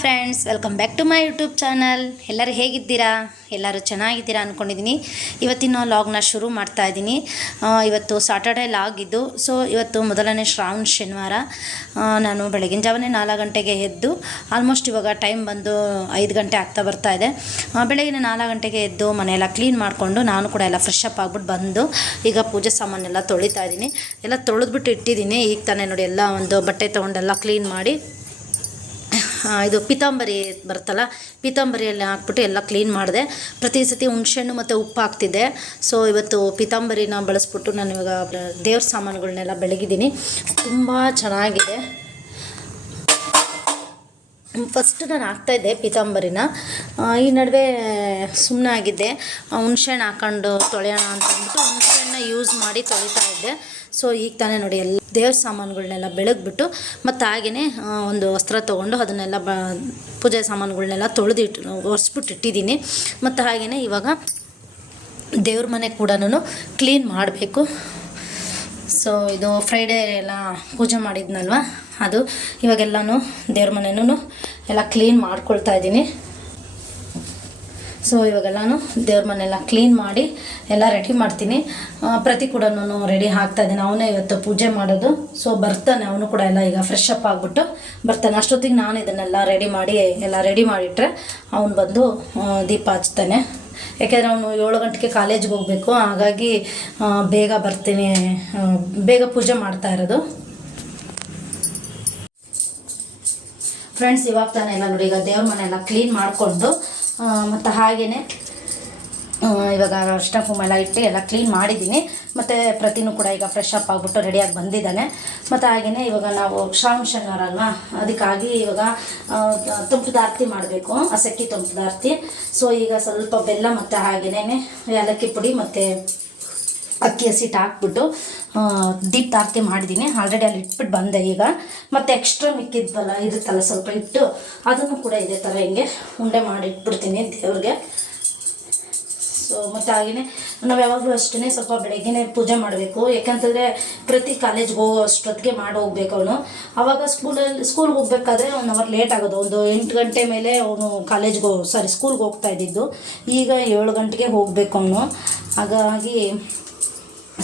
Friends welcome back to my YouTube channel ಎಲ್ಲರೂ ಹೇಗಿದ್ದೀರಾ? ಎಲ್ಲರೂ ಚೆನ್ನಾಗಿದ್ದೀರಾ ಅಂದ್ಕೊಂಡಿದ್ದೀನಿ ಇವತ್ತಿನ ಲಾಗ್ನ ಶುರು ಮಾಡ್ತಾ ಇದ್ದೀನಿ. ಇವತ್ತು ಸಾಟರ್ಡೆ ಲಾಗ್ ಇದ್ದು ಸೊ ಇವತ್ತು ಮೊದಲನೇ ಶ್ರಾವಣ ಶನಿವಾರ. ನಾನು ಬೆಳಗಿನ ಜಾವನೇ ನಾಲ್ಕು ಗಂಟೆಗೆ ಎದ್ದು ಆಲ್ಮೋಸ್ಟ್ ಇವಾಗ ಟೈಮ್ ಬಂದು ಐದು ಗಂಟೆ ಆಗ್ತಾ ಬರ್ತಾ ಇದೆ. ಬೆಳಗಿನ ನಾಲ್ಕು ಗಂಟೆಗೆ ಎದ್ದು ಮನೆಯೆಲ್ಲ ಕ್ಲೀನ್ ಮಾಡಿಕೊಂಡು ನಾನು ಕೂಡ ಎಲ್ಲ ಫ್ರೆಶ್ ಅಪ್ ಆಗ್ಬಿಟ್ಟು ಬಂದು, ಈಗ ಪೂಜೆ ಸಾಮಾನೆಲ್ಲ ತೊಳಿತಾ ಇದ್ದೀನಿ. ಎಲ್ಲ ತೊಳೆದ್ಬಿಟ್ಟು ಇಟ್ಟಿದ್ದೀನಿ. ಈಗ ತಾನೇ ನೋಡಿ ಎಲ್ಲ ಒಂದು ಬಟ್ಟೆ ತೊಗೊಂಡೆಲ್ಲ ಕ್ಲೀನ್ ಮಾಡಿ ಇದು ಪೀತಾಂಬರಿ ಬರುತ್ತಲ್ಲ, ಪೀತಾಂಬರಿಯಲ್ಲಿ ಹಾಕ್ಬಿಟ್ಟು ಎಲ್ಲ ಕ್ಲೀನ್ ಮಾಡಿದೆ. ಪ್ರತಿ ಸತಿ ಹುಣ್ಸೆಹಣ್ಣು ಮತ್ತು ಉಪ್ಪು ಹಾಕ್ತಿದ್ದೆ. ಸೊ ಇವತ್ತು ಪಿತಾಂಬರಿನ ಬಳಸ್ಬಿಟ್ಟು ನಾನು ಇವಾಗ ದೇವ್ರ ಸಾಮಾನುಗಳನ್ನೆಲ್ಲ ಬೆಳಗಿದ್ದೀನಿ. ತುಂಬ ಚೆನ್ನಾಗಿದೆ. ಫಸ್ಟ್ ನಾನು ಹಾಕ್ತಾಯಿದ್ದೆ ಪಿತಾಂಬರಿನ. ಈ ನಡುವೆ ಸುಮ್ಮನೆ ಆಗಿದ್ದೆ ಹುಣ್ಸೆಹಣ್ಣು ಹಾಕೊಂಡು ತೊಳೆಯೋಣ ಅಂತ ಅಂದ್ಬಿಟ್ಟು ಯೂಸ್ ಮಾಡಿ ತೊಳಿತಾ ಇದ್ದೆ. ಸೊ ಈಗ ತಾನೇ ನೋಡಿ ಎಲ್ಲ ದೇವ್ರ ಸಾಮಾನುಗಳನ್ನೆಲ್ಲ ಬೆಳಗ್ಬಿಟ್ಟು ಮತ್ತು ಹಾಗೆಯೇ ಒಂದು ವಸ್ತ್ರ ತೊಗೊಂಡು ಅದನ್ನೆಲ್ಲ ಬ, ಪೂಜೆ ಸಾಮಾನುಗಳನ್ನೆಲ್ಲ ತೊಳೆದಿಟ್ಟು ಒರೆಸ್ಬಿಟ್ಟು ಇಟ್ಟಿದ್ದೀನಿ ಮತ್ತು ಹಾಗೆಯೇ ಇವಾಗ ದೇವ್ರ ಮನೆ ಕೂಡ ಕ್ಲೀನ್ ಮಾಡಬೇಕು. ಸೊ ಇದು ಫ್ರೈಡೇ ಎಲ್ಲ ಪೂಜೆ ಮಾಡಿದ್ನಲ್ವ? ಅದು ಇವಾಗೆಲ್ಲನೂ ದೇವ್ರ ಮನೆಯೂ ಎಲ್ಲ ಕ್ಲೀನ್ ಮಾಡ್ಕೊಳ್ತಾ ಇದ್ದೀನಿ. ಸೊ ಇವಾಗೆಲ್ಲನೂ ದೇವ್ರ ಮನೆಲ್ಲ ಕ್ಲೀನ್ ಮಾಡಿ ಎಲ್ಲ ರೆಡಿ ಮಾಡ್ತೀನಿ. ಪ್ರತಿ ಕೂಡ ರೆಡಿ ಆಗ್ತಾ ಇದ್ದೀನಿ. ಅವನೇ ಇವತ್ತು ಪೂಜೆ ಮಾಡೋದು. ಸೊ ಬರ್ತಾನೆ. ಅವನು ಕೂಡ ಎಲ್ಲ ಈಗ ಫ್ರೆಶ್ ಅಪ್ ಆಗಿಬಿಟ್ಟು ಬರ್ತಾನೆ. ಅಷ್ಟೊತ್ತಿಗೆ ನಾನು ಇದನ್ನೆಲ್ಲ ರೆಡಿ ಮಾಡಿ ಎಲ್ಲ ರೆಡಿ ಮಾಡಿಟ್ರೆ ಅವನು ಬಂದು ದೀಪ ಹಚ್ತಾನೆ. ಯಾಕೆಂದರೆ ಅವನು ಏಳು ಗಂಟೆಗೆ ಕಾಲೇಜ್ಗೆ ಹೋಗಬೇಕು. ಹಾಗಾಗಿ ಬೇಗ ಬರ್ತೀನಿ. ಬೇಗ ಪೂಜೆ ಮಾಡ್ತಾ ಇರೋದು. ಫ್ರೆಂಡ್ಸ್ ಇವಾಗ ತಾನೆ ಎಲ್ಲ ನೋಡಿ, ಈಗ ದೇವ್ರ ಮನೆ ಎಲ್ಲ ಕ್ಲೀನ್ ಮಾಡಿಕೊಂಡು ಮತ್ತು ಹಾಗೆಯೇ ಇವಾಗ ಅರ್ಶಿನ ಕುಂಕುಮ ಎಲ್ಲ ಇಟ್ಟು ಎಲ್ಲ ಕ್ಲೀನ್ ಮಾಡಿದ್ದೀನಿ. ಮತ್ತು ಪ್ರತಿನೂ ಕೂಡ ಈಗ ಫ್ರೆಶ್ ಅಪ್ ಆಗಿಬಿಟ್ಟು ರೆಡಿಯಾಗಿ ಬಂದಿದ್ದಾನೆ. ಮತ್ತು ಹಾಗೆಯೇ ಇವಾಗ ನಾವು ಶ್ರಾವಣ ಶನಿವಾರ ಅದಕ್ಕಾಗಿ ಇವಾಗ ತುಂಪದ ಆರತಿ ಮಾಡಬೇಕು, ಅಸಕ್ಕಿ ತುಂಪದ ಆರತಿ ಸೊ ಈಗ ಸ್ವಲ್ಪ ಬೆಲ್ಲ ಮತ್ತು ಹಾಗೆಯೇ ಏಲಕ್ಕಿ ಪುಡಿ ಮತ್ತು ಅಕ್ಕಿ ಹಸಿಟ್ಟು ಹಾಕ್ಬಿಟ್ಟು ದೀಪ್ ಆರತಿ ಮಾಡಿದ್ದೀನಿ ಆಲ್ರೆಡಿ ಅಲ್ಲಿ ಇಟ್ಬಿಟ್ಟು ಬಂದೆ ಈಗ. ಮತ್ತು ಎಕ್ಸ್ಟ್ರಾ ಮಿಕ್ಕಿದ್ವಲ್ಲ, ಇರುತ್ತಲ್ಲ ಸ್ವಲ್ಪ ಇಟ್ಟು ಅದನ್ನು ಕೂಡ ಇದೇ ಥರ ಹಿಂಗೆ ಉಂಡೆ ಮಾಡಿ ಇಟ್ಬಿಡ್ತೀನಿ ದೇವ್ರಿಗೆ. ಸೊ ಮತ್ತು ಹಾಗೆಯೇ ನಾವು ಯಾವಾಗಲೂ ಅಷ್ಟೇ ಸ್ವಲ್ಪ ಬೆಳಗ್ಗೆನೇ ಪೂಜೆ ಮಾಡಬೇಕು. ಯಾಕಂತಂದರೆ ಪ್ರತಿ ಕಾಲೇಜ್ಗೆ ಹೋಗೋ ಅಷ್ಟೊತ್ತಿಗೆ ಮಾಡಿ ಹೋಗ್ಬೇಕು ಅವನು. ಆವಾಗ ಸ್ಕೂಲಲ್ಲಿ ಸ್ಕೂಲ್ಗೆ ಹೋಗ್ಬೇಕಾದ್ರೆ ಒನ್ ಅವರ್ ಲೇಟ್ ಆಗೋದು. ಒಂದು ಎಂಟು ಗಂಟೆ ಮೇಲೆ ಅವನು ಕಾಲೇಜ್ಗೆ ಸಾರಿ ಸ್ಕೂಲ್ಗೆ ಹೋಗ್ತಾ ಇದ್ದಿದ್ದು. ಈಗ ಏಳು ಗಂಟೆಗೆ ಹೋಗಬೇಕು ಅವನು. ಹಾಗಾಗಿ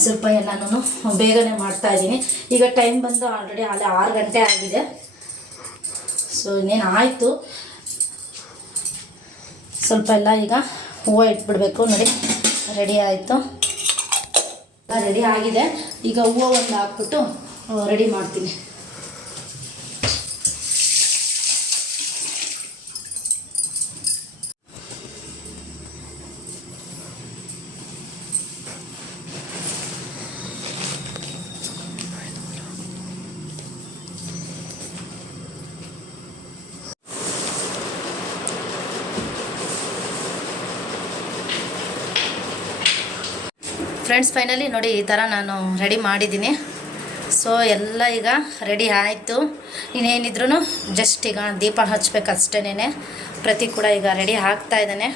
ಸ್ವಲ್ಪ ಎಲ್ಲನೂ ಬೇಗನೆ ಮಾಡ್ತಾ ಇದ್ದೀನಿ. ಈಗ ಟೈಮ್ ಬಂದು ಆಲ್ರೆಡಿ ಅಲ್ಲಿ ಆರು ಗಂಟೆ ಆಗಿದೆ. ಸೊ ಇನ್ನೇನು ಆಯಿತು? ಸ್ವಲ್ಪ ಎಲ್ಲ ಈಗ ಹೂವು ಇಟ್ಬಿಡ್ಬೇಕು ನೋಡಿ. ರೆಡಿ ಆಯಿತು. ರೆಡಿ ಆಗಿದೆ. ಈಗ ಹೂವು ಒಂದು ಹಾಕ್ಬಿಟ್ಟು ರೆಡಿ ಮಾಡ್ತೀನಿ. ಫ್ರೆಂಡ್ಸ್ ಫೈನಲಿ ನೋಡಿ ಈ ಥರ ನಾನು ರೆಡಿ ಮಾಡಿದ್ದೀನಿ. ಸೊ ಎಲ್ಲ ಈಗ ರೆಡಿ ಆಯಿತು. ಇನ್ನೇನಿದ್ರು ಜಸ್ಟ್ ಈಗ ದೀಪ ಹಚ್ಬೇಕು ಅಷ್ಟೇನೆ ಪ್ರತಿ ಕೂಡ ಈಗ ರೆಡಿ ಆಗ್ತಾ ಇದ್ದಾನೆ.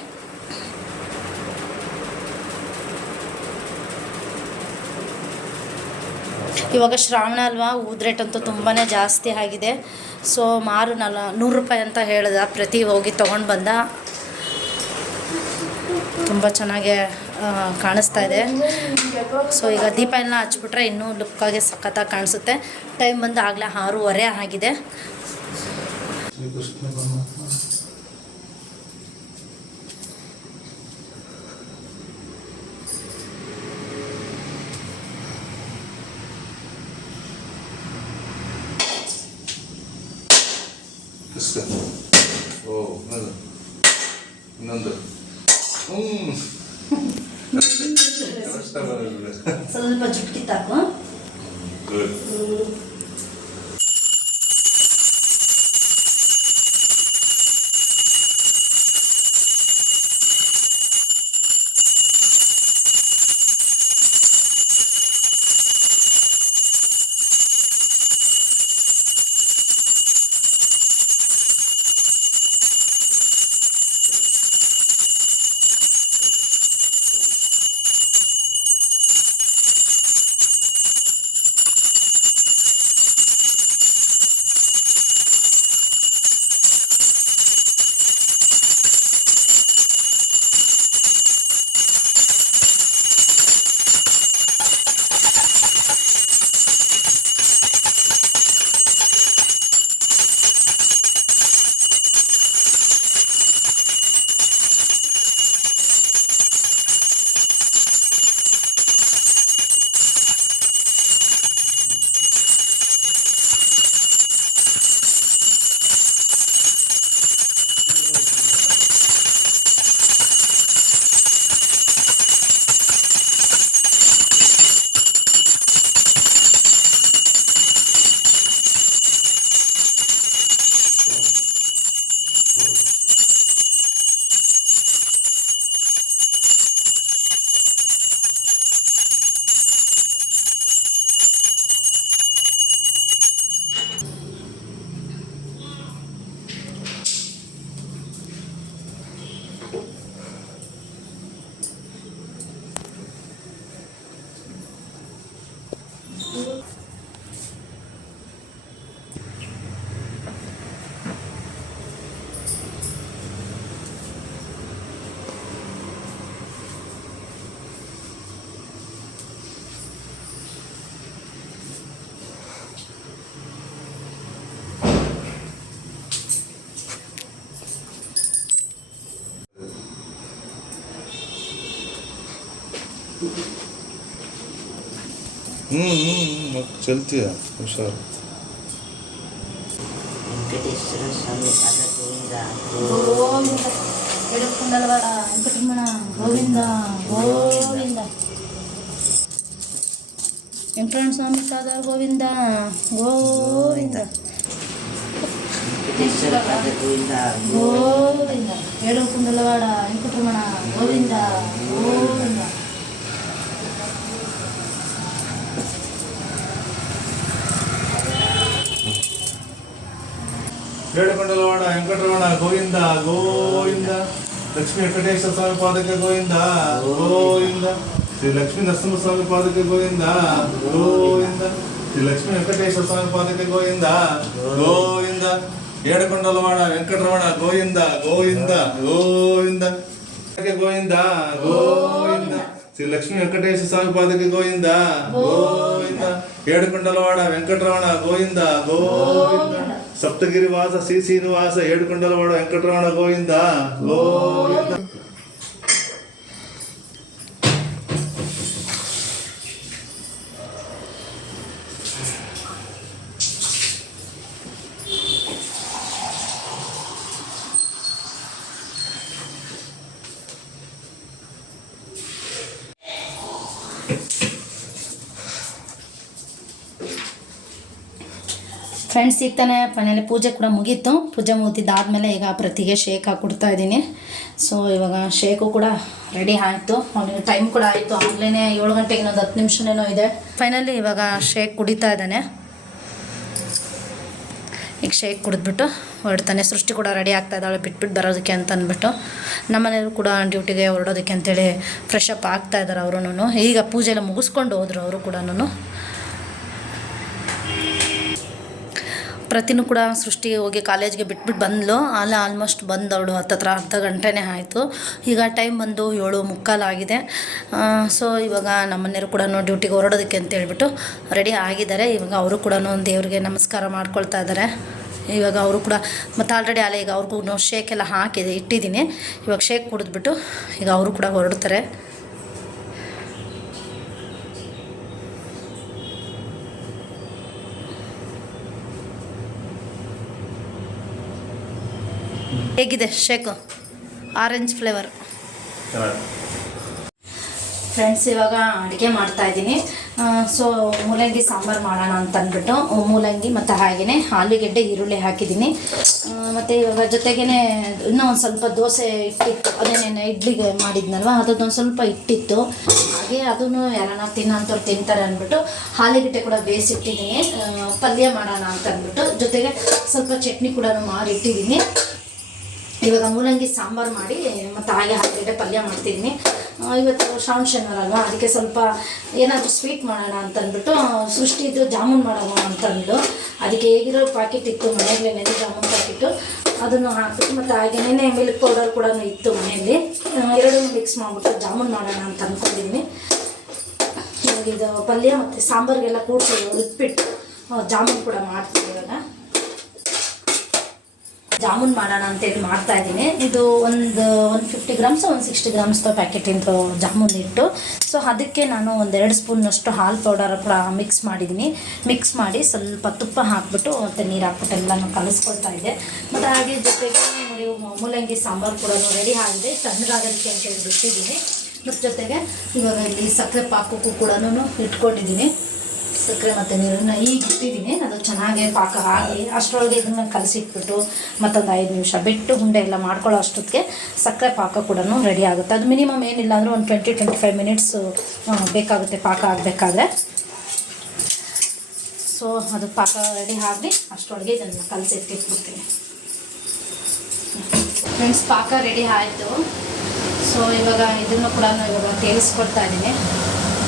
ಇವಾಗ ಶ್ರಾವಣ ಅಲ್ವಾ? ಊದ್ ರೇಟ್ ಅಂತೂ ತುಂಬಾ ಜಾಸ್ತಿ ಆಗಿದೆ. ಸೊ ಮಾರು ನಲ ನೂರು ರೂಪಾಯಿ ಅಂತ ಹೇಳ್ದ. ಪ್ರತಿ ಹೋಗಿ ತೊಗೊಂಡು ಬಂದ. ತುಂಬ ಚೆನ್ನಾಗಿ ಕಾಣಿಸ್ತಾ ಇದೆ. ಸೊ ಈಗ ದೀಪ ಎಲ್ಲ ಹಚ್ಬಿಟ್ರೆ ಇನ್ನೂ ಲುಕ್ಕಾಗಿ ಸಖತ್ತಾಗಿ ಕಾಣಿಸುತ್ತೆ. ಟೈಮ್ ಬಂದು ಆಗಲೇ ಆರೂವರೆ ಆಗಿದೆ. ಇನ್ನೊಂದು. ಹ್ಞೂ ಸ್ವಲ್ಪ ಜುಟ್ಟು ಕಿತ್ತಾಕು चलती है हुशार వెంకటేశ్వర స్వామి కథ గోవిందా గోవింద ఎడుపుండలవాడ వెంకటరమణ గోవింద గోవింద స్వామి కథ గోవింద గోవింద వెంకటేశ్వర కథ గోవింద గోవింద ఏడుపుండలవాడ వెంకటరమణ గోవింద ఏడుకొండలవాడ వెంకటరమణ గోవింద గోవింద. లక్ష్మీ వెంకటేశ్వర స్వామి పాదక గోవింద గోవింద. శ్రీ లక్ష్మీ నరసింహస్వామి పాదక గోవింద గోవింద. శ్రీ లక్ష్మీ వెంకటేశ్వర స్వామి పాదక గోవింద గోవింద. ఏడకొండలవాడ వెంకటరమణ గోవింద గోవింద గోవింద. గోవింద గోవింద. శ్రీ లక్ష్మీ వెంకటేశ్వర స్వామి పాదక గోవింద గోవింద. ఏడుకొండలవాడ వెంకటరమణ గోవింద గోవింద. సప్తగిరివాస శ్రీ శ్రీనివాస ఏడుకొండలవాడ వెంకటరమణ గోవింద గోవింద. ಫ್ರೆಂಡ್ಸ್ ಈಗ ಮನೇಲಿ ಪೂಜೆ ಕೂಡ ಮುಗೀತು. ಪೂಜೆ ಮುಗಿದಾದ್ಮೇಲೆ ಈಗ ಪ್ರತಿಗೆ ಶೇಕ್ ಹಾಕ್ಕೊಡ್ತಾ ಇದ್ದೀನಿ. ಸೊ ಇವಾಗ ಶೇಕು ಕೂಡ ರೆಡಿ ಆಯಿತು. ಅವನಿಗೆ ಟೈಮ್ ಕೂಡ ಆಯಿತು. ಆಗ್ಲೇ ಏಳು ಗಂಟೆಗೆ ಇನ್ನೊಂದು ಹತ್ತು ನಿಮಿಷನೇನೋ ಇದೆ. ಫೈನಲಿ ಇವಾಗ ಶೇಕ್ ಕುಡಿತಾ ಇದ್ದಾನೆ. ಈಗ ಶೇಕ್ ಕುಡಿದ್ಬಿಟ್ಟು ಹೊರಡ್ತಾನೆ. ಸೃಷ್ಟಿ ಕೂಡ ರೆಡಿ ಆಗ್ತಾ ಇದ್ದಾಳೆ ಬಿಟ್ಬಿಟ್ಟು ಬರೋದಕ್ಕೆ ಅಂತ ಅಂದ್ಬಿಟ್ಟು. ನಮ್ಮನೆಯವರು ಕೂಡ ಡ್ಯೂಟಿಗೆ ಹೊರಡೋದಕ್ಕೆ ಅಂತೇಳಿ ಫ್ರೆಶ್ ಅಪ್ ಆಗ್ತಾ ಇದ್ದಾರೆ ಅವರು ಈಗ ಪೂಜೆ ಎಲ್ಲ ಮುಗಿಸ್ಕೊಂಡು ಹೋದರು ಅವರು ಕೂಡ ಪ್ರತಿನೂ ಕೂಡ ಸೃಷ್ಟಿಗೆ ಹೋಗಿ ಕಾಲೇಜ್ಗೆ ಬಿಟ್ಬಿಟ್ಟು ಬಂದ್ಲು. ಅಲ್ಲ ಆಲ್ಮೋಸ್ಟ್ ಬಂದವಳು ಹತ್ತತ್ರ ಅರ್ಧ ಗಂಟೆನೇ ಆಯಿತು. ಈಗ ಟೈಮ್ ಬಂದು ಏಳು ಮುಕ್ಕಾಲಾಗಿದೆ ಸೊ ಇವಾಗ ನಮ್ಮನೆಯವರು ಕೂಡ ಡ್ಯೂಟಿಗೆ ಹೊರಡೋದಕ್ಕೆ ಅಂತ ಹೇಳ್ಬಿಟ್ಟು ರೆಡಿ ಆಗಿದ್ದಾರೆ. ಇವಾಗ ಅವರು ಕೂಡ ದೇವ್ರಿಗೆ ನಮಸ್ಕಾರ ಮಾಡ್ಕೊಳ್ತಾ ಇದ್ದಾರೆ ಇವಾಗ ಅವರು ಕೂಡ ಮತ್ತು ಆಲ್ರೆಡಿ ಅಲ್ಲೇ ಈಗ ಅವ್ರಿಗೂ ಶೇಕ್ ಎಲ್ಲ ಹಾಕಿದೆ, ಇಟ್ಟಿದ್ದೀನಿ. ಇವಾಗ ಶೇಕ್ ಕುಡಿದ್ಬಿಟ್ಟು ಈಗ ಅವರು ಕೂಡ ಹೊರಡ್ತಾರೆ. ಹೇಗಿದೆ? ಶೇಕು ಆರೆಂಜ್ ಫ್ಲೇವರ್ ಫ್ರೆಂಡ್ಸ್ ಇವಾಗ ಅಡುಗೆ ಮಾಡ್ತಾ ಇದ್ದೀನಿ. ಸೊ ಮೂಲಂಗಿ ಸಾಂಬಾರು ಮಾಡೋಣ ಅಂತ ಅಂದ್ಬಿಟ್ಟು ಮೂಲಂಗಿ ಮತ್ತು ಹಾಗೆಯೇ ಆಲೂಗೆಡ್ಡೆ, ಈರುಳ್ಳಿ ಹಾಕಿದ್ದೀನಿ. ಮತ್ತು ಇವಾಗ ಜೊತೆಗೇ ಇನ್ನೂ ಒಂದು ಸ್ವಲ್ಪ ದೋಸೆ ಇಟ್ಟಿತ್ತು. ಅದೇನೇನು ಇಡ್ಲಿಗೆ ಮಾಡಿದ್ನಲ್ವ? ಅದೊಂದು ಸ್ವಲ್ಪ ಇಟ್ಟಿತ್ತು. ಹಾಗೆ ಅದನ್ನು ಯಾರನ್ನ ತಿನ್ನೋಂಥವ್ರು ತಿಂತಾರೆ ಅಂದ್ಬಿಟ್ಟು, ಆಲೂಗೆಡ್ಡೆ ಕೂಡ ಬೇಯಿಸಿಟ್ಟಿದ್ದೀನಿ. ಪಲ್ಯ ಮಾಡೋಣ ಅಂತ ಅಂದ್ಬಿಟ್ಟು ಜೊತೆಗೆ ಸ್ವಲ್ಪ ಚಟ್ನಿ ಕೂಡ ಮಾಡಿ ಇಟ್ಟಿದ್ದೀನಿ ಇವಾಗ ಮೂಲಂಗಿ ಸಾಂಬಾರು ಮಾಡಿ ಮತ್ತು ಹಾಗೆ ಹಾಕಿದ್ರೆ ಪಲ್ಯ ಮಾಡ್ತಿದ್ದೀನಿ ಇವತ್ತು ಶ್ರಾವಣ ಶನಿವಾರ ಅಲ್ವಾ, ಅದಕ್ಕೆ ಸ್ವಲ್ಪ ಏನಾದರೂ ಸ್ವೀಟ್ ಮಾಡೋಣ ಅಂತಂದ್ಬಿಟ್ಟು ಅಂದ್ಬಿಟ್ಟು ಸೃಷ್ಟಿ ಇದ್ದು ಜಾಮೂನ್ ಮಾಡೋಣ ಅಂತಂದು ಅದಕ್ಕೆ ಹೇಗಿರೋ ಪ್ಯಾಕೆಟ್ ಇತ್ತು, ಮನೆಯಲ್ಲೇ ನೆನೆ ಜಾಮೂನ್ ಪ್ಯಾಕೆಟು ಅದನ್ನು ಹಾಕ್ಬಿಟ್ಟು ಮತ್ತು ಹಾಗೆನೇ ಮಿಲ್ಕ್ ಪೌಡರ್ ಕೂಡ ಇತ್ತು ಮನೆಯಲ್ಲಿ. ಎರಡೂ ಮಿಕ್ಸ್ ಮಾಡಿಬಿಟ್ಟು ಜಾಮೂನ್ ಮಾಡೋಣ ಅಂತ ಅಂದ್ಕೊಂಡಿದ್ದೀನಿ ಇದು ಪಲ್ಯ ಮತ್ತು ಸಾಂಬಾರಿಗೆಲ್ಲ ಕೂಡಿಸಿ ಉಪ್ಪಿಟ್ಟು ಜಾಮೂನ್ ಕೂಡ ಮಾಡ್ತೀವಿ ಇವಾಗ. ಜಾಮೂನ್ ಮಾಡೋಣ ಅಂತೇಳಿ ಮಾಡ್ತಾ ಇದ್ದೀನಿ. ಇದು ಒಂದು ಒಂದು ಫಿಫ್ಟಿ ಗ್ರಾಮ್ಸ್ ಒಂದು ಸಿಕ್ಸ್ಟಿ ಗ್ರಾಮ್ಸ್ ಪ್ಯಾಕೆಟಿಂದು ಜಾಮೂನ್ ಇಟ್ಟು ಸೊ ಅದಕ್ಕೆ ನಾನು ಒಂದೆರಡು ಸ್ಪೂನಷ್ಟು ಹಾಲು ಪೌಡರ್ ಕೂಡ ಮಿಕ್ಸ್ ಮಾಡಿದ್ದೀನಿ. ಮಿಕ್ಸ್ ಮಾಡಿ ಸ್ವಲ್ಪ ತುಪ್ಪ ಹಾಕ್ಬಿಟ್ಟು ಮತ್ತು ನೀರು ಹಾಕ್ಬಿಟ್ಟು ಎಲ್ಲನೂ ಕಲಿಸ್ಕೊಳ್ತಾ ಇದ್ದೆ. ಮತ್ತು ಹಾಗೆ ಜೊತೆಗೆ ನೀವು ಮೂಲಂಗಿ ಸಾಂಬಾರು ಕೂಡ ರೆಡಿ ಆಗಿದೆ. ತಣ್ಣಗಾಗೋದಕ್ಕೆ ಅಂತೇಳಿ ಬಿಟ್ಟಿದ್ದೀನಿ. ಮತ್ತು ಜೊತೆಗೆ ಇವಾಗ ಇಲ್ಲಿ ಸಕ್ಕರೆ ಪಾಕಕ್ಕೂ ಕೂಡ ಇಟ್ಕೊಂಡಿದ್ದೀನಿ. ಸಕ್ಕರೆ ಮತ್ತು ನೀರನ್ನು ಈಗ ಇಟ್ಟಿದ್ದೀನಿ ಅದು ಚೆನ್ನಾಗಿ ಪಾಕ ಆಗಿ ಅಷ್ಟರೊಳಗೆ ಇದನ್ನು ಕಲಸಿಟ್ಬಿಟ್ಟು ಮತ್ತೊಂದು ಐದು ನಿಮಿಷ ಬಿಟ್ಟು ಉಂಡೆ ಎಲ್ಲ ಮಾಡ್ಕೊಳ್ಳೋ ಅಷ್ಟೊತ್ತಿಗೆ ಸಕ್ಕರೆ ಪಾಕ ಕೂಡ ರೆಡಿ ಆಗುತ್ತೆ. ಅದು ಮಿನಿಮಮ್ ಏನಿಲ್ಲ ಅಂದರೆ ಒಂದು ಟ್ವೆಂಟಿ ಟ್ವೆಂಟಿ ಫೈವ್ ಮಿನಿಟ್ಸು ಬೇಕಾಗುತ್ತೆ ಪಾಕ ಆಗಬೇಕಾದ್ರೆ. ಸೊ ಅದು ಪಾಕ ರೆಡಿ ಆಗಲಿ ಅಷ್ಟರೊಳಗೆ ಇದನ್ನು ಕಲಸಿಟ್ಟಿಟ್ಬಿಡ್ತೀನಿ ಫ್ರೆಂಡ್ಸ್ ಪಾಕ ರೆಡಿ ಆಯಿತು. ಸೊ ಇವಾಗ ಇದನ್ನು ಕೂಡ ಇವಾಗ ತೇಲಿಸ್ಕೊಡ್ತಾ ಇದ್ದೀನಿ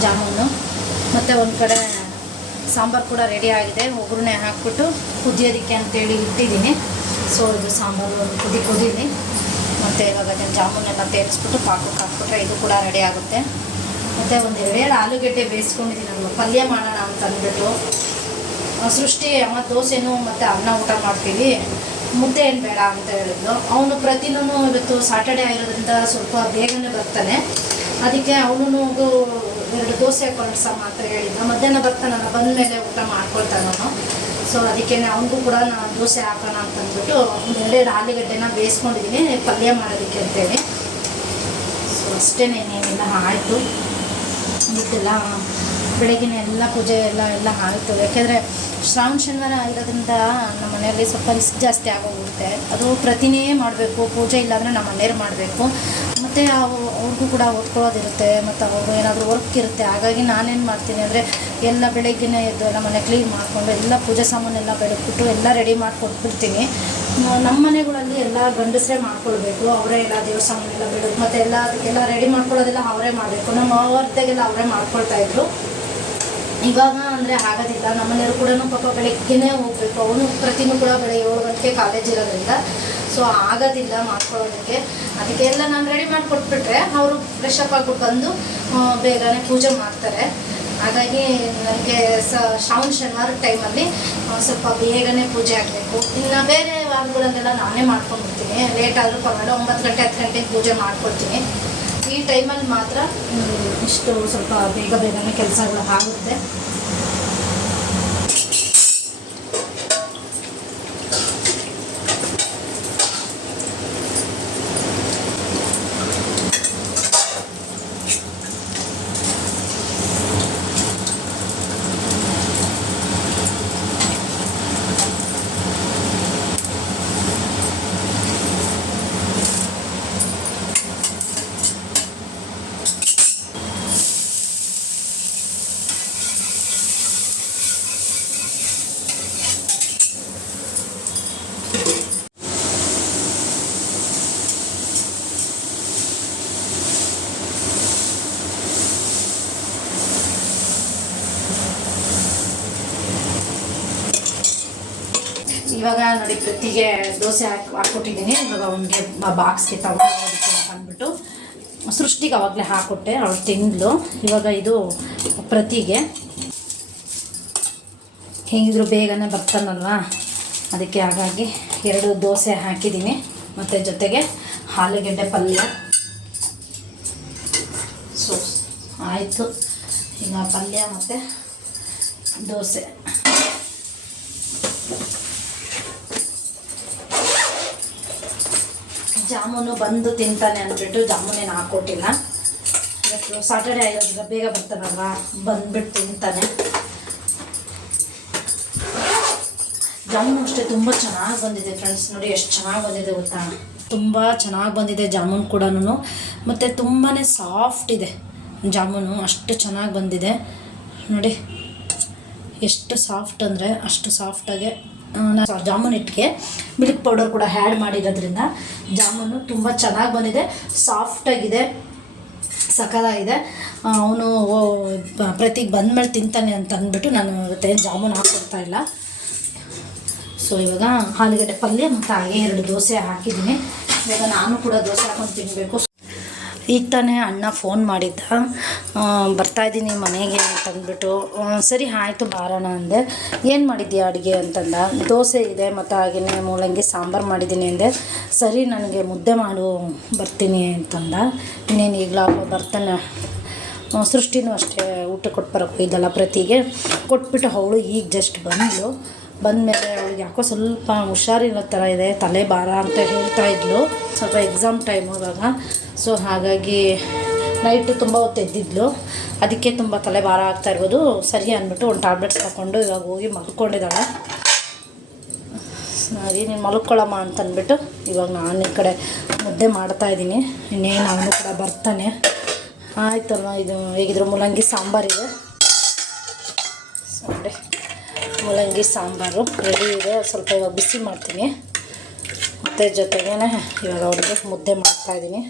ಜಾಮೂನು. ಮತ್ತು ಒಂದು ಕಡೆ ಸಾಂಬಾರು ಕೂಡ ರೆಡಿ ಆಗಿದೆ. ಒಗ್ಗರಣೆ ಹಾಕ್ಬಿಟ್ಟು ಕುದಿಯೋದಕ್ಕೆ ಅಂತೇಳಿ ಇಟ್ಟಿದ್ದೀನಿ. ಸೊ ಇದು ಸಾಂಬಾರು ಒಂದು ಕುದಿ ಕುದೀನಿ ಮತ್ತು ಇವಾಗ ಅದನ್ನು ಜಾಮೂನೆಲ್ಲ ತೇರಿಸ್ಬಿಟ್ಟು ಪಾಕಕ್ಕೆ ಹಾಕ್ಬಿಟ್ರೆ ಇದು ಕೂಡ ರೆಡಿ ಆಗುತ್ತೆ. ಮತ್ತು ಒಂದು ಎರಡು ಆಲೂಗೆಡ್ಡೆ ನಾನು ಪಲ್ಯ ಮಾಡೋಣ ಅಂತ ಅಂದ್ಬಿಟ್ಟು. ಸೃಷ್ಟಿ, ಅಮ್ಮ ದೋಸೆನೂ ಮತ್ತು ಅನ್ನ ಊಟ ಮಾಡ್ತೀವಿ. ಮುದ್ದೆ ಏನು ಬೇಡ ಅಂತ ಹೇಳಿದ್ಲು. ಅವನು ಪ್ರತಿನೂ ಇವತ್ತು ಸಾಟರ್ಡೆ ಆಗಿರೋದ್ರಿಂದ ಸ್ವಲ್ಪ ಬೇಗನೆ ಬರ್ತಾನೆ. ಅದಕ್ಕೆ ಅವನು ಎರಡು ದೋಸೆ ಕೊಡ್ಸ ಮಾತ್ರ ಹೇಳಿದ್ದ ಮಧ್ಯಾಹ್ನ ಬರ್ತಾನಲ್ಲ ಬಂದ ಮೇಲೆ ಊಟ ಮಾಡ್ಕೊಳ್ತಾನು ಸೊ ಅದಕ್ಕೆ ಅವನಿಗೂ ಕೂಡ ನಾನು ದೋಸೆ ಹಾಕೋಣ ಅಂತಂದ್ಬಿಟ್ಟು ಒಂದು ಎರಡೆರಡು ಆಲೂಗಡ್ಡೆನ ಬೇಯಿಸ್ಕೊಂಡಿದ್ದೀನಿ, ಪಲ್ಯ ಮಾಡೋದಕ್ಕೆ ಅಂತೇಳಿ. ಸೊ ಅಷ್ಟೇ ಏನೇನೆಲ್ಲ ಆಯಿತು. ಇದೆಲ್ಲ ಬೆಳಗಿನ ಎಲ್ಲ ಪೂಜೆ ಎಲ್ಲ ಎಲ್ಲ ಆಯಿತು. ಯಾಕೆಂದರೆ ಶ್ರಾವಣ ಶನಿವಾರ ಇರೋದ್ರಿಂದ ನಮ್ಮ ಮನೆಯಲ್ಲಿ ಸ್ವಲ್ಪ ರಿಸ್ಕ್ ಜಾಸ್ತಿ ಆಗೋಗುತ್ತೆ. ಅದು ಪ್ರತಿನೇ ಮಾಡಬೇಕು, ಪೂಜೆ ಇಲ್ಲಾಂದರೆ ನಮ್ಮ ಮನೆಯವ್ರು ಮಾಡಬೇಕು. ಮತ್ತು ಅವ್ರಿಗೂ ಕೂಡ ಓದ್ಕೊಳ್ಳೋದಿರುತ್ತೆ ಮತ್ತು ಅವರು ಏನಾದರೂ ವರ್ಕ್ ಇರುತ್ತೆ. ಹಾಗಾಗಿ ನಾನೇನು ಮಾಡ್ತೀನಿ ಅಂದರೆ ಎಲ್ಲ ಬೆಳಗ್ಗೆನೇ ಎದ್ದು ಎಲ್ಲ ಮನೆ ಕ್ಲೀನ್ ಮಾಡಿಕೊಂಡು ಎಲ್ಲ ಪೂಜೆ ಸಾಮಾನೆಲ್ಲ ಬೆಳಗ್ಬಿಟ್ಟು ಎಲ್ಲ ರೆಡಿ ಮಾಡಿ ಕೊಟ್ಬಿಡ್ತೀನಿ ನಮ್ಮ ಮನೆಗಳಲ್ಲಿ ಎಲ್ಲ ಗಂಡಸರೇ ಮಾಡ್ಕೊಳ್ಬೇಕು. ಅವರೇ ಎಲ್ಲ ದೇವಸ್ಥಾನನೆಲ್ಲ ಬೆಳಗ್ಗೆ ಮತ್ತು ಎಲ್ಲ ಅದಕ್ಕೆಲ್ಲ ರೆಡಿ ಮಾಡ್ಕೊಳ್ಳೋದೆಲ್ಲ ಅವರೇ ಮಾಡಬೇಕು. ನಮ್ಮ ಅವ್ರದ್ದಾಗೆಲ್ಲ ಅವರೇ ಮಾಡ್ಕೊಳ್ತಾಯಿದ್ರು ಇವಾಗ ಅಂದರೆ ಆಗೋದಿಲ್ಲ ನಮ್ಮನೆಯವರು ಕೂಡ ಪಾಪ ಬೆಳಗ್ಗೆನೇ ಹೋಗಬೇಕು. ಅವನು ಪ್ರತಿನೂ ಕೂಡ ಬೆಳಗ್ಗೆ ಏಳು ಗಂಟೆಗೆ ಕಾಲೇಜ್ ಇರೋದ್ರಿಂದ ಸೊ ಆಗೋದಿಲ್ಲ ಮಾಡ್ಕೊಳ್ಳೋದಕ್ಕೆ. ಅದಕ್ಕೆಲ್ಲ ನಾನು ರೆಡಿ ಮಾಡಿಕೊಟ್ಬಿಟ್ರೆ ಅವರು ಫ್ರೆಶ್ ಅಪ್ ಆಗ್ಬಿಟ್ಟು ಬಂದು ಬೇಗನೆ ಪೂಜೆ ಮಾಡ್ತಾರೆ. ಹಾಗಾಗಿ ನನಗೆ ಸ, ಶ್ರಾವಣ ಶನಿವಾರ ಟೈಮಲ್ಲಿ ಸ್ವಲ್ಪ ಬೇಗನೆ ಪೂಜೆ ಆಗಬೇಕು. ಇನ್ನು ಬೇರೆ ವಾರಗಳಲ್ಲೆಲ್ಲ ನಾನೇ ಮಾಡ್ಕೊಂಡ್ಬಿಡ್ತೀನಿ. ಲೇಟ್ ಆದರೂ ಪರವಾಗಿಲ್ಲ, ಒಂಬತ್ತು ಗಂಟೆ, ಹತ್ತು ಗಂಟೆಗೆ ಪೂಜೆ ಮಾಡ್ಕೊಳ್ತೀನಿ ಈ ಟೈಮಲ್ಲಿ ಮಾತ್ರ ಇಷ್ಟು ಸ್ವಲ್ಪ ಬೇಗ ಬೇಗನೆ ಕೆಲಸಗಳು ಆಗುತ್ತೆ. ಇವಾಗ ನೋಡಿ ಪ್ರತಿಗೆ ದೋಸೆ ಹಾಕಿ ಹಾಕ್ಕೊಟ್ಟಿದ್ದೀನಿ. ಇವಾಗ ಅವನಿಗೆ ಬಾಕ್ಸ್ಗೆ ಅಂತ ಅಂದ್ಬಿಟ್ಟು ಸೃಷ್ಟಿಗೆ ಅವಾಗಲೇ ಹಾಕ್ಕೊಟ್ಟೆ ಅವಳು ತಿಂಗಳು ಇವಾಗ ಇದು ಪ್ರತಿಗೆ. ಹೇಗಿದ್ರು ಬೇಗನೆ ಬರ್ತಾನಲ್ವ? ಅದಕ್ಕೆ ಹಾಗಾಗಿ ಎರಡು ದೋಸೆ ಹಾಕಿದ್ದೀನಿ. ಮತ್ತು ಜೊತೆಗೆ ಆಲೂಗೆಡ್ಡೆ ಪಲ್ಯ. ಸೊ ಆಯಿತು. ಈಗ ಪಲ್ಯ ಮತ್ತು ದೋಸೆ. ಜಾಮೂನು ಬಂದು ತಿಂತಾನೆ ಅಂದ್ಬಿಟ್ಟು ಜಾಮೂನೇನು ಹಾಕ್ಕೊಟ್ಟಿಲ್ಲ ಇವತ್ತು ಸಾಟರ್ಡೆ ಆಗಿರೋದ್ರಿಂದ ಬೇಗ ಬರ್ತಾನಲ್ವ? ಬಂದ್ಬಿಟ್ಟು ತಿಂತಾನೆ. ಜಾಮೂನು ಅಷ್ಟೇ ತುಂಬ ಚೆನ್ನಾಗಿ ಬಂದಿದೆ ಫ್ರೆಂಡ್ಸ್ ನೋಡಿ ಎಷ್ಟು ಚೆನ್ನಾಗಿ ಬಂದಿದೆ ಗೊತ್ತಾ? ತುಂಬ ಚೆನ್ನಾಗಿ ಬಂದಿದೆ ಜಾಮೂನ್ ಕೂಡ ಮತ್ತು ತುಂಬಾ ಸಾಫ್ಟ್ ಇದೆ ಜಾಮೂನು. ಅಷ್ಟು ಚೆನ್ನಾಗಿ ಬಂದಿದೆ. ನೋಡಿ, ಎಷ್ಟು ಸಾಫ್ಟ್ ಅಂದರೆ ಅಷ್ಟು ಸಾಫ್ಟಾಗಿ ನಾನು ಜಾಮೂನ್ ಹಿಟ್ಟಿಗೆ. ಮಿಲ್ಕ್ ಪೌಡರ್ ಕೂಡ ಆ್ಯಡ್ ಮಾಡಿರೋದ್ರಿಂದ ಜಾಮೂನು ತುಂಬ ಚೆನ್ನಾಗಿ ಬಂದಿದೆ ಸಾಫ್ಟಾಗಿದೆ ಸಕಲಾಗಿದೆ ಅವನು ಪ್ರತಿಗೆ ಬಂದಮೇಲೆ ತಿಂತಾನೆ ಅಂತ ಅಂದ್ಬಿಟ್ಟು ನಾನು ಇವತ್ತೇ ಜಾಮೂನ್ ಹಾಕ್ಕೊಡ್ತಾ ಇಲ್ಲ. ಸೊ ಇವಾಗ ಆಲೂಗಡ್ಡೆ ಪಲ್ಯ ಮತ್ತು ಹಾಗೆ ಎರಡು ದೋಸೆ ಹಾಕಿದ್ದೀನಿ. ಇವಾಗ ನಾನು ಕೂಡ ದೋಸೆ ಹಾಕೊಂಡು ತಿನ್ನಬೇಕು ಈಗ ತಾನೇ ಅಣ್ಣ ಫೋನ್ ಮಾಡಿದ್ದ. ಬರ್ತಾಯಿದ್ದೀನಿ ಮನೆಗೆ ಅಂತಂದ್ಬಿಟ್ಟು ಸರಿ, ಆಯಿತು ಬಾರೋಣ ಅಂದೆ. ಏನು ಮಾಡಿದ್ಯಾ ಅಡುಗೆ ಅಂತಂದ. ದೋಸೆ ಇದೆ ಮತ್ತು ಹಾಗೆಯೇ ಮೂಲಂಗಿ ಸಾಂಬಾರು ಮಾಡಿದ್ದೀನಿ ಅಂದೆ. ಸರಿ, ನನಗೆ ಮುದ್ದೆ ಮಾಡು, ಬರ್ತೀನಿ ಅಂತಂದ. ಇನ್ನೇನು ಈಗಲೂ ಬರ್ತಾನೆ ಸೃಷ್ಟಿನೂ ಅಷ್ಟೇ ಊಟ ಕೊಟ್ಟು ಬರೋಕೆ ಹೋಗಿದ್ದಲ್ಲ ಪ್ರತಿಗೆ. ಕೊಟ್ಬಿಟ್ಟು ಅವಳು ಈಗ ಜಸ್ಟ್ ಬಂದಳು ಬಂದಮೇಲೆ ಅವಳಿಗೆ ಯಾಕೋ ಸ್ವಲ್ಪ ಹುಷಾರಿರೋ ಥರ ಇದೆ, ತಲೆ ಭಾರ ಅಂತ ಹೇಳ್ತಾ ಇದ್ಲು. ಸ್ವಲ್ಪ ಎಕ್ಸಾಮ್ ಟೈಮ್ ಇವಾಗ ಸೊ ಹಾಗಾಗಿ ನೈಟು ತುಂಬ ಹೊತ್ತು ಅದಕ್ಕೆ ತುಂಬ ತಲೆ ಭಾರ ಆಗ್ತಾ ಇರ್ಬೋದು. ಸರಿ ಅಂದ್ಬಿಟ್ಟು ಒಂದು ಟ್ಯಾಬ್ಲೆಟ್ಸ್ ತಗೊಂಡು ಇವಾಗ ಹೋಗಿ ಮಲ್ಕೊಂಡಿದ್ದಾಳೆ. ಸರಿ, ನೀನು ಮಲ್ಕೊಳ್ಳಮ್ಮ ಅಂತಂದ್ಬಿಟ್ಟು ಇವಾಗ ನಾನು ಈ ಕಡೆ ಮುದ್ದೆ ಮಾಡ್ತಾಯಿದ್ದೀನಿ ಇನ್ನೇನು ಅವನು ಕೂಡ ಬರ್ತಾನೆ. ಆಯ್ತಲ್ವ ಇದು ಹೇಗಿದ್ರು ಮೂಲಂಗಿ ಸಾಂಬಾರಿದೆ ಸರಿ ಮೂಲಂಗಿ ಸಾಂಬಾರು ರೆಡಿ ಇದೆ. ಸ್ವಲ್ಪ ಇವಾಗ ಬಿಸಿ ಮಾಡ್ತೀನಿ. ಮತ್ತು ಜೊತೆಗೇ ಇವಾಗ ಅವ್ರಿಗೆ ಮುದ್ದೆ ಮಾಡ್ತಾಯಿದ್ದೀನಿ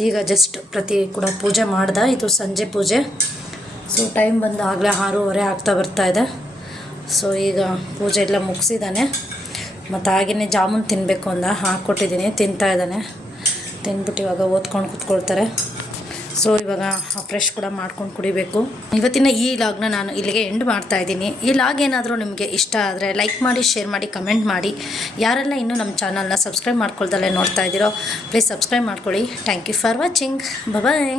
ಈಗ ಜಸ್ಟ್ ಪ್ರತಿ ಕೂಡ ಪೂಜೆ ಮಾಡ್ದೆ, ಇದು ಸಂಜೆ ಪೂಜೆ. ಸೊ ಟೈಮ್ ಬಂದು ಆಗಲೇ ಆರೂವರೆ ಆಗ್ತಾ ಬರ್ತಾ ಇದೆ. ಸೊ ಈಗ ಪೂಜೆ ಎಲ್ಲ ಮುಗಿಸಿದ್ದಾನೆ ಮತ್ತು ಹಾಗೆಯೇ ಜಾಮೂನ್ ತಿನ್ನಬೇಕು ಅಂದ. ಹಾಕ್ಕೊಟ್ಟಿದ್ದೀನಿ ತಿಂತಾ ಇದ್ದಾನೆ. ತಿಂದ್ಬಿಟ್ಟು ಇವಾಗ ಓದ್ಕೊಂಡು ಕೂತ್ಕೊಳ್ತಾರೆ. ಸೊ ಇವಾಗ ಫ್ರೆಶ್ ಕೂಡ ಮಾಡ್ಕೊಂಡು ಕುಡಿಬೇಕು. ಇವತ್ತಿನ ಈ ಲಾಗ್ನ ನಾನು ಇಲ್ಲಿಗೆ ಎಂಡ್ ಮಾಡ್ತಾ ಇದ್ದೀನಿ. ಈ ಲಾಗ್ ಏನಾದರೂ ನಿಮಗೆ ಇಷ್ಟ ಆದರೆ ಲೈಕ್ ಮಾಡಿ ಶೇರ್ ಮಾಡಿ ಕಮೆಂಟ್ ಮಾಡಿ. ಯಾರೆಲ್ಲ ಇನ್ನೂ ನಮ್ಮ ಚಾನಲ್ನ ಸಬ್ಸ್ಕ್ರೈಬ್ ಮಾಡ್ಕೊಳ್ದಲ್ಲೇ ನೋಡ್ತಾ ಇದ್ದೀರೋ ಪ್ಲೀಸ್ ಸಬ್ಸ್ಕ್ರೈಬ್ ಮಾಡ್ಕೊಳ್ಳಿ. Thank you for watching bye